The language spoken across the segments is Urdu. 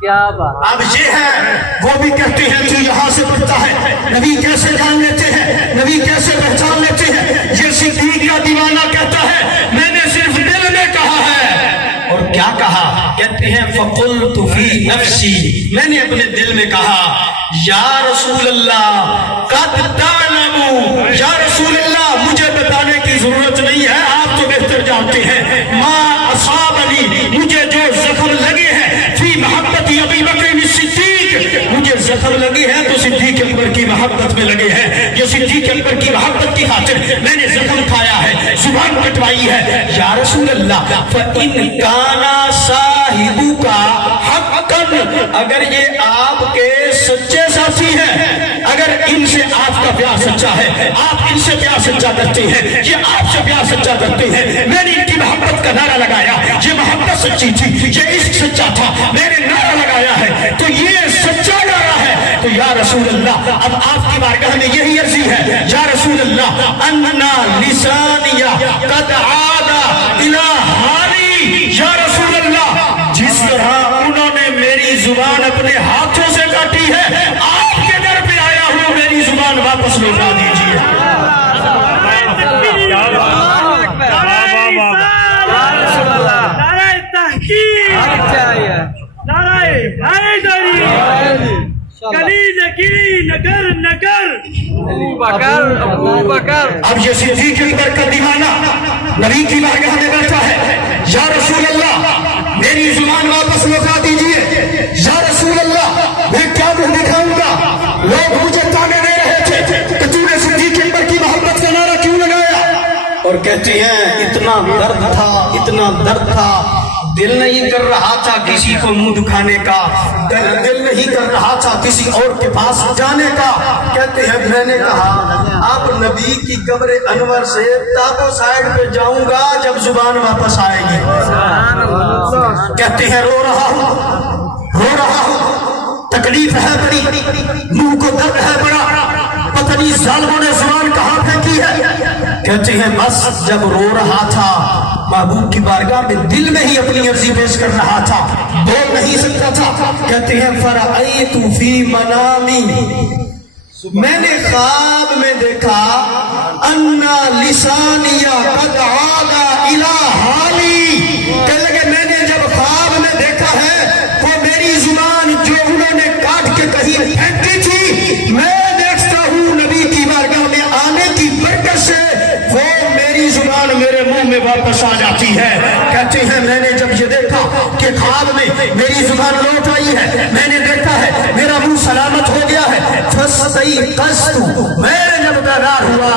کیا بات. اب یہ ہے وہ بھی کہتے ہیں تو یہاں سے پڑھتا ہے نبی کیسے جان لیتے ہیں نبی کیسے پہچان لیتے ہیں. یہ صدیق کا دیوانہ کہتا ہے میں نے صرف دل میں کہا ہے. اور کیا کہا؟ کہتے ہیں فقلت فی نفسی، میں نے اپنے دل میں کہا یا رسول اللہ قد تعلم، یا رسول اللہ مجھے بتانے کی ضرورت نہیں ہے، آپ تو بہتر جانتے ہیں. ما اصابنی، مجھے جو زخم لگے ہیں فی محبت ابی بکر صدیق، مجھے زخم لگے ہیں تو صدیق اکبر کی محبت میں لگے ہیں. جو صدیق اکبر کی محبت کی خاطر میں نے زخم کھایا ہے، زبان کٹوائی ہے. یا رسول اللہ فإن کان صاحبک حقا، اگر یہ آپ کے سچے ساتھی ہیں، اگر ان سے آپ کا پیار سچا ہے، آپ ان سے پیار سچا کرتے ہیں، یہ آپ سے پیار سچا کرتے ہیں، میں نے ان کی محبت کا نعرہ لگایا، یہ محبت سچی تھی، یہ عشق سچا تھا، میں نے نعرہ لگایا ہے تو یہ سچا نعرہ ہے. تو یا رسول اللہ اب آپ کی بارگاہ میں یہی عرضی ہے یا رسول اللہ انا لسانیہ قد عاد الی حالی، یا رسول اللہ جس طرح انہوں نے میری زبان اپنے ہاتھوں سے کاٹی ہے، آپ کے در پہ آیا ہوں میری زبان واپس لوٹا دیجیے. اب یہ صدیق اکبر کا دیوانہ نبی کی بارگاہ میں بیٹھا ہے یا رسول اللہ میری زبان واپس لوٹا دیجیے. یا رسول اللہ میں کیا منہ دکھاؤں گا، لوگ مجھے تانے دے رہے تھے کہ تو نے صدیق اکبر کی محبت کا نعرہ کیوں لگایا. اور کہتے ہیں اتنا درد تھا، اتنا درد تھا، دل نہیں کر رہا تھا کسی کو منہ دکھانے کا، دل نہیں کر رہا تھا کسی اور کے پاس جانے کا. کہتے ہیں میں نے کہا اب نبی کی قبر انور سے تابو سائڈ پہ جاؤں گا جب زبان واپس آئے گی. کہتے ہیں رو رہا ہوں، تکلیف ہے بڑی، منہ کو درد ہے بڑا، پتہ نہیں ظالموں نے زبان کہاں پھینکی ہے. کہتے ہیں بس جب رو رہا تھا محبوب کی بارگاہ میں دل میں ہی اپنی عرضی پیش کر رہا تھا، بول نہیں سکتا تھا. کہتے ہیں فرأیت فی منامی، میں نے خواب میں دیکھا انا لسانیہ قد عاد الی حالی، کہنے لگے میں نے جب خواب میں دیکھا ہے وہ میری زبان جو انہوں نے کاٹ کے کہیں پھینکی تھی، میں دیکھتا ہوں نبی کی بارگاہ میں آنے کی برکت سے وہ میری زبان میرے منہ میں واپس آ جاتی ہے. کہتے ہیں میں نے جب یہ دیکھا کہ خواب میں میری زبان لوٹ آئی ہے، میں نے دیکھا ہے میرا منہ سلامت ہو گیا ہے، فاستيقظت، میں جب بیدار ہوا،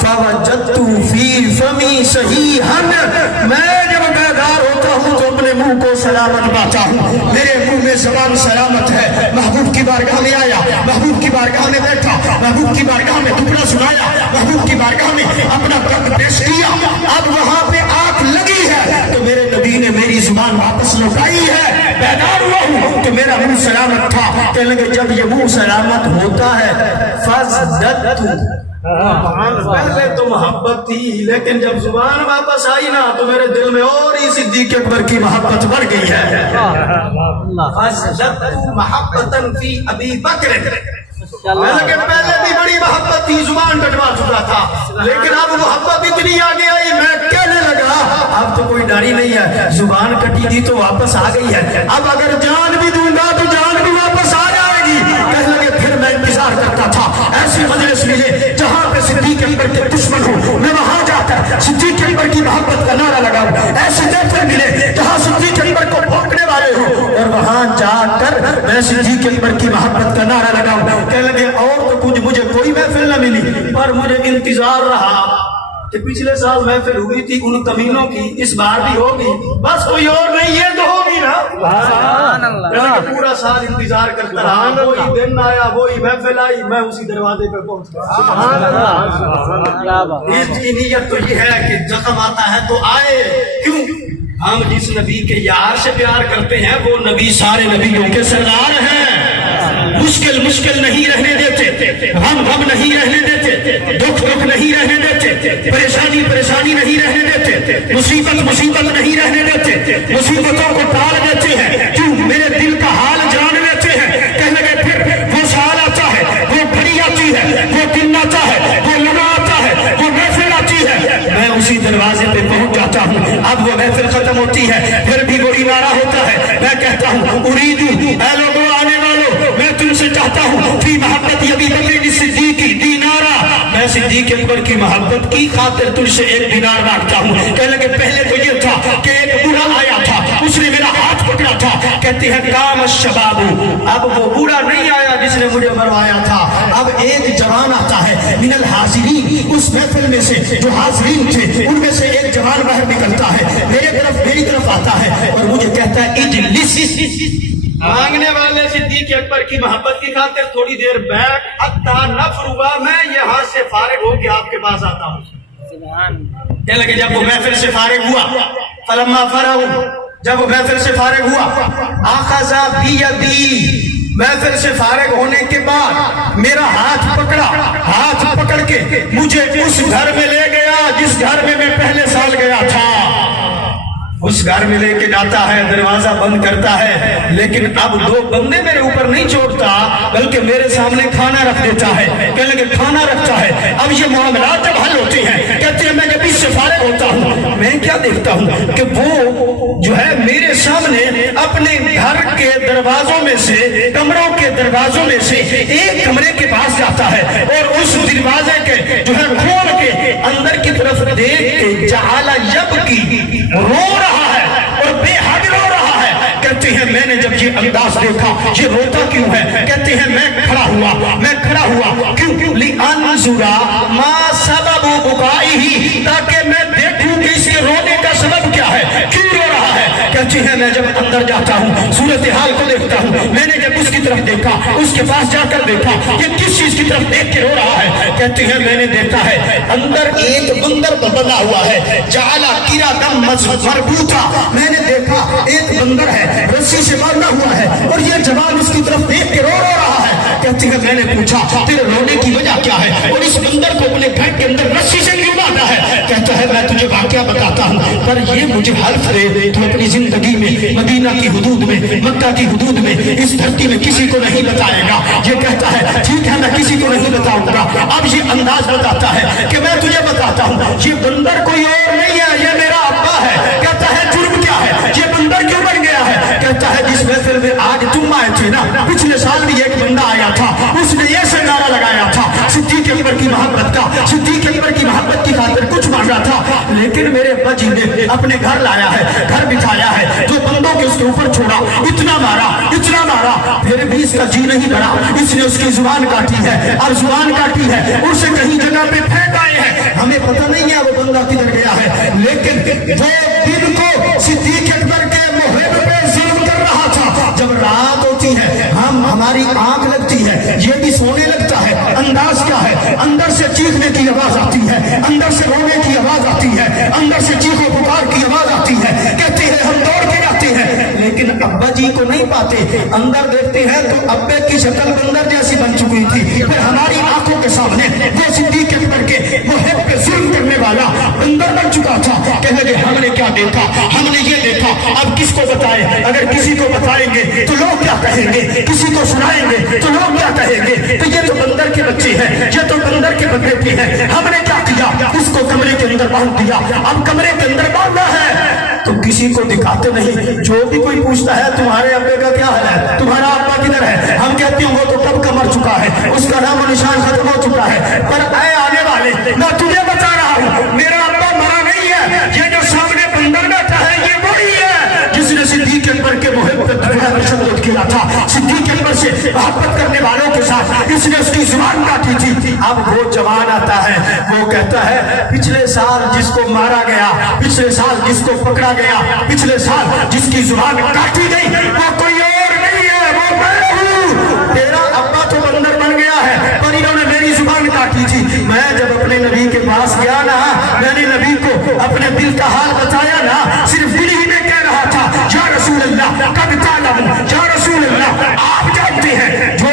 فوجدت فی فمی صحیحا، میں جب بیدار ہوتا ہوں تو اپنے منہ کو سلامت پاتا ہوں، میرے منہ میں زبان سلامت ہے. محبوب کی بارگاہ میں آیا، محبوب کی بارگاہ میں بیٹھا، محبوب کی بارگاہ میں ٹکڑا سنایا، محبوب کی بارگاہ میں اپنا درد پیش کیا. اب وہاں پہ آنکھ لگی ہے تو میرے نبی نے میری زبان واپس لوٹائی ہے، بیدار ہوا ہوں تو میرا منہ سلامت تھا. کہنے لگے جب یہ منہ سلامت ہوتا ہے فزدت، پہلے تو محبت تھی لیکن جب زبان واپس آئی نا تو میرے دل میں اور ہی صدیق اکبر کی محبت بڑھ گئی ہے. فزدت محبتا فی ابی بکر، لیکن پہلے بھی بڑی محبت تھی، زبان کٹوا چکا تھا، لیکن اب محبت اتنی آگے آئی میں کہنے لگا اب تو کوئی ڈاری نہیں ہے، زبان کٹی تھی تو واپس آ گئی ہے، اب اگر جان بھی دوں گا تو جان بھی واپس آ جائے گی. کہنے لگے پھر میں انتظار کرتا تھا ایسی مجلس ملے جہاں پہ صدیق اکبر کے دشمن ہو، میں وہاں جا کر صدیق اکبر کی محبت کا نعرہ لگاؤں. ایسے نیتا ملے جہاں صدیق اکبر کو بھونکنے والے ہو اور وہاں جا کر میں صدیق اکبر کی محبت کا نعرہ لگاؤں. کہنے لگے اور تو کچھ مجھے کوئی محفل نہ ملی، پر مجھے انتظار رہا کہ پچھلے سال محفل ہوئی تھی ان کمینوں کی، اس بار بھی ہوگی، بس کوئی اور نہیں یہ تو ہوگی نا. پورا سال انتظار کرتا رہا، وہی دن آیا وہی محفل آئی، میں اسی دروازے پہ پہنچ گیا. اس کی نیت تو یہ ہے کہ زخم آتا ہے تو آئے، کیوں ہم جس نبی کے یار سے پیار کرتے ہیں وہ نبی سارے نبیوں کے سردار ہیں. مشکل نہیں رہنے دیتے، غم نہیں رہنے دیتے، دکھ نہیں رہنے دیتے، پریشانی نہیں رہنے دیتے، مصیبت نہیں رہنے دیتے، مصیبتوں کو ٹال دیتے ہیں. کیوں؟ میرے دل کا حال جان لیتے ہیں. کہنے لگے پھر وہ سال آتا ہے, وہ گھڑی آتی ہے, وہ دن آتا ہے, وہ لمحہ آتا ہے, وہ محفل آتی ہے, میں اسی دروازے پہ پہنچ جاتا ہوں. اب وہ محفل ختم ہوتی ہے, پھر بھی وہی نعرہ ہوتا ہے. میں کہتا ہوں اریدو, اے لوگوں آنے والوں, میں تم سے چاہتا ہوں فی محبت ابی بکر صدیق دینارا, میں صدیق اکبر کی محبت کی خاطر تجھ سے ایک دینار مانگتا ہوں. کہنے لگے پہلے تو یہ تھا کہ ایک بوڑھا آیا تھا, اس نے میرا ہاتھ پکڑا تھا. کہتے ہیں کام الشباب, اب وہ بوڑھا نہیں آیا جس نے مجھے مروایا تھا, اب ایک جوان آتا ہے من الحاضرین, اس محفل میں سے جو حاضرین تھے ان میں سے ایک جوان باہر نکلتا ہے, میری طرف آتا ہے اور مجھے کہتا ہے اجلس. مانگنے والے صدیق اکبر کی محبت کی خاطر تھوڑی دیر بیٹھ, حتی نفرغا, میں یہاں سے فارغ ہو کے آپ کے پاس آتا ہوں. کہنے لگے جب وہ محفل سے فارغ ہوا, فلما فرغ, جب وہ محفل سے فارغ ہوا, آخذا بیدی, محفل سے فارغ ہونے کے بعد میرا ہاتھ پکڑا, ہاتھ پکڑ کے مجھے اس گھر میں لے گیا جس گھر میں میں پہلے سال گیا تھا. اس گھر میں لے کے جاتا ہے, دروازہ بند کرتا ہے, لیکن اب دو بندے میرے اوپر نہیں چھوڑتا بلکہ میرے سامنے کھانا رکھ دیتا ہے. کہنے لگے کھانا رکھتا ہے. اب یہ معاملات جب حل ہوتے ہیں, کہتے ہیں میں جب اس سے فارغ ہوتا ہوں میں کیا دیکھتا ہوں کہ وہ جو ہے میرے سامنے اپنے گھر کے دروازوں میں سے, کمروں کے دروازوں میں سے ایک کمرے کے پاس جاتا ہے اور اس دروازے کے جو ہے کھول کے اندر کی طرف دیکھ کے جعل یبکی, رو رہا ہے اور بے حد رو رہا ہے. کہتے ہیں میں نے جب یہ انداز دیکھا, یہ روتا کیوں ہے؟ کہتے ہیں میں کھڑا ہوا کیوں, لِأَنْظُرَ مَا سَبَبُ بُكَائِهِ, تاکہ میں دیکھوں کہ اس کے رونے کا سبب کیا ہے, کیوں رو رہا ہے. کہتے ہیں میں جب اندر جاتا ہوں صورتحال کو دیکھتا ہوں, میں نے جب اس کی طرف دیکھا, اس کے پاس جا کر دیکھا یہ کس چیز کی طرف دیکھ کے رو رہا ہے. کہتے ہیں میں نے دیکھا ہے اندر ایک بندر بنا ہوا ہے, جعل قردم مربوطا, میں نے دیکھا ایک بندر ہے رسی سے باندھا ہوا ہے اور یہ جوان اس کی طرف دیکھ کے رو رہا ہے. کہتے ہیں میں نے پوچھا تیرے رونے کی وجہ کیا ہے اور اس بندر کو اپنے گھر کے اندر رسی سے کیوں باندھا ہے. کہتا ہے میں تجھے واقعہ بتاتا ہوں, پر یہ مجھے حلف دے تو اپنی زندگی میں مدینہ کی حدود میں, مکہ کی حدود میں, اس دھرتی میں کسی کو نہیں بتائے گا. یہ کہتا ہے ٹھیک ہے میں کسی کو نہیں بتاؤں گا. اب یہ انداز بتاتا ہے کہ میں تجھے بتاتا ہوں یہ بندر کوئی اور نہیں ہے, یہ میرا ابا ہے. کہتا ہے جرم کیا ہے, یہ بندر کیوں بن گیا ہے؟ کہتا ہے جس محفل میں آج تم آئے تھے نا, پچھلے سال بھی ایک بندہ آیا تھا, اس نے ایسے نعرہ لگایا تھا صدیق اکبر کی محبت کا, صدیق اکبر کی محبت کی خاطر کچھ مانگا تھا, لیکن میرے ابا جی نے اپنے گھر لایا ہے, گھر بٹھایا ہے, جو بندوں کے اس کے اوپر چھوڑا, اتنا مارا پھر بھی اس کا جی نہیں بڑا. اس نے اس کی زبان کاٹی ہے اور زبان کاٹی ہے, اسے کہیں جگہ پہ پھینک آئے ہیں, ہمیں پتہ نہیں ہے وہ بندہ کدھر گیا ہے, لیکن وہ دل کو صدیق اکبر کے محب پہ ظلم کر رہا تھا. جب رات ہوتی ہے ہماری آنکھ لگتی ہے, یہ بھی سونے لگتا ہے. انداز کیا ہے, اندر سے چیخنے کی آواز آتی ہے, اندر سے رونے کی آواز آتی ہے, اندر سے چیخو پکار کی آواز آتی ہے. کہتے ہیں ہم دوڑ کے جاتے ہیں لیکن ابا جی کو نہیں پاتے. اندر دیکھتے ہیں تو ابے کی شکل بندر جیسی بن چکی تھی. پھر ہماری آنکھوں کے سامنے وہ صدیق اکبر کے محب پہ ظلم کرنے والا بندر بن چکا تھا. کہنے لگے ہم نے کیا دیکھا, ہم نے یہ دیکھا, اب کس کو بتائیں, اگر کسی کو بتائیں گے تو لوگ کیا کہیں گے, کسی کو سنائیں گے تو لوگ کیا کہیں گے, تو یہ تو بندر کے بچے ہیں, یہ تو بندر کے بیٹے ہیں. ہم نے کیا کیا, اس کو کمرے کے اندر باندھ دیا. اب کمرے کے اندر باندھا ہے تو کسی کو دکھاتے نہیں. جو بھی کوئی پوچھتا ہے تمہارے ابے کا کیا حال ہے, تمہارا ابا کدھر ہے, ہم کہتے ہیں وہ تو کب کا مر چکا ہے, اس کا نام و نشان ختم ہو چکا ہے. پر اے آنے والے, میں تجھے بتا رہا ہوں میرا ابا مرا نہیں ہے. یہ جو سامنے بندر بیٹھا ہے یہ وہی ہے جس نے صدیق اکبر کے محب پر تشدد کیا تھا. صدیق اکبر سے محبت کرنے والوں کے ساتھ اس نے اس کی زبان کاٹی تھی. اب وہ جوان آتا ہے, وہ کہتا ہے پچھلے سال جس کو مارا گیا, پچھلے سال جس کو پکڑا گیا, پچھلے سال جس کی زبان کاٹی گئی وہ کوئی اور نہیں ہے, وہ میں ہوں. تیرا ابا تو بندر بن گیا ہے پر انہوں نے میری زبان کاٹی تھی. میں جب اپنے نبی کے پاس گیا نا, میں نے نبی کو اپنے دل کا حال بتایا نا, صرف دل ہی میں کہہ رہا تھا یا رسول اللہ قد تعلم, یا رسول اللہ آپ جانتے ہیں جو